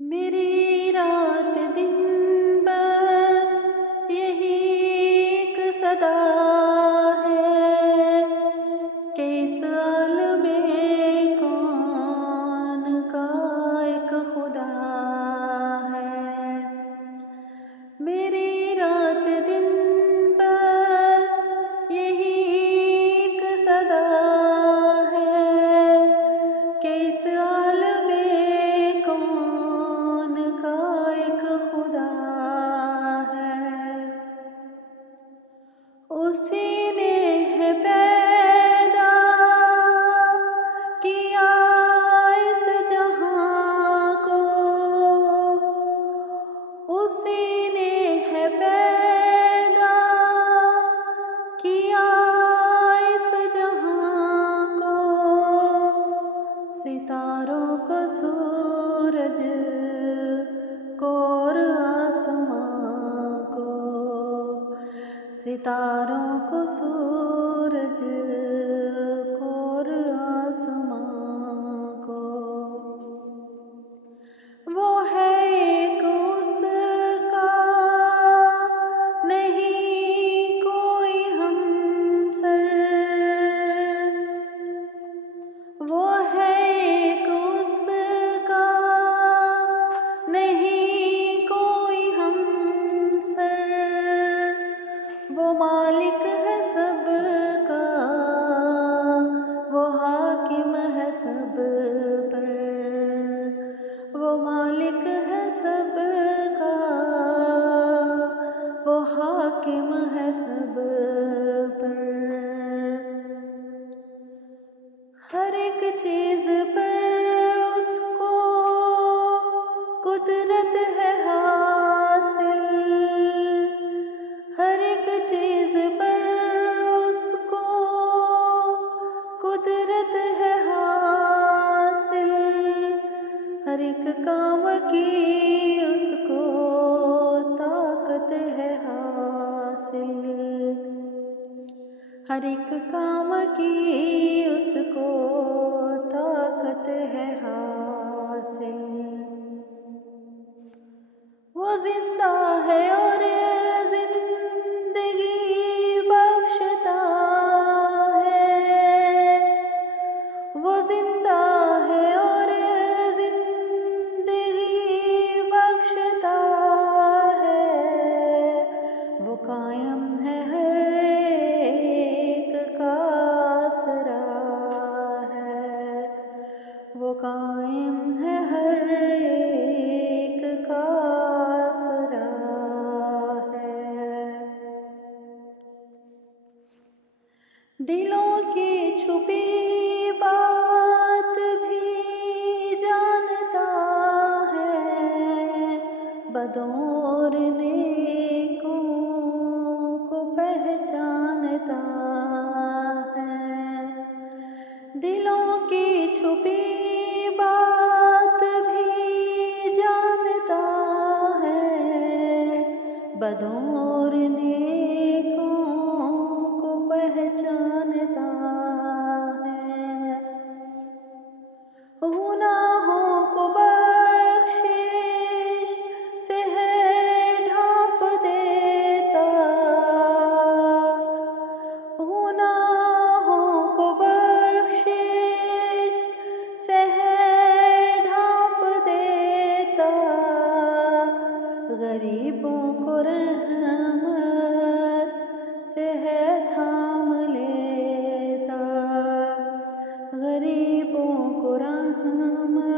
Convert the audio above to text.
میری رات دن بس یہی ایک صدا ہے کہ اس عالم کون کا ایک خدا ہے۔ میری رات دن بس یہی ایک صدا ہے کہ اس عالم کون کا ایک خدا ہے۔ اسی نے ہے پیدا کیا اس جہاں کو، اسی نے ہے پیدا کیا اس جہاں کو، ستاروں کو سورج کو اور آسمان کو، ستاروں کو سورج کو اور آسمان کو۔ وہ ہے ایک اس کا نہیں کوئی ہمسر، وہ ہے ایک اس کا نہیں کوئی ہمسر، وہ مالک ہے سب کا، وہ حاکم ہے سب پر، وہ مالک ہے سب کا، وہ حاکم ہے سب پر۔ ہر ایک چیز پر اس کو قدرت ہے حاصل، ہر ایک چیز پر اس کو قدرت ہے حاصل، ہر ایک کام کی اس کو طاقت ہے حاصل، ہر ایک کام کی اس کو طاقت ہے حاصل۔ وہ زندہ ہے اور زندگی بخشتا ہے، وہ زندہ ہے اور زندگی بخشتا ہے، وہ قائم ہے ہر ایک کا آسرا ہے، وہ قائم ہے ہر ایک کا آسرا ہے۔ دلوں کی چھپی بات بھی جانتا ہے، بدوں اور نیکوں کو پہچانتا ہے، دلوں کی چھپی بات بھی جانتا ہے، بدوں اور نیکوں کو پہچانتا ہے، گناہوں کو بخشش سے ہے ڈھانپ دیتا، گناہوں کو بخشش سے ہے ڈھانپ دیتا، غریبوں کو رحمت سے ہے تھام لیتا، غریبوں کو رحمت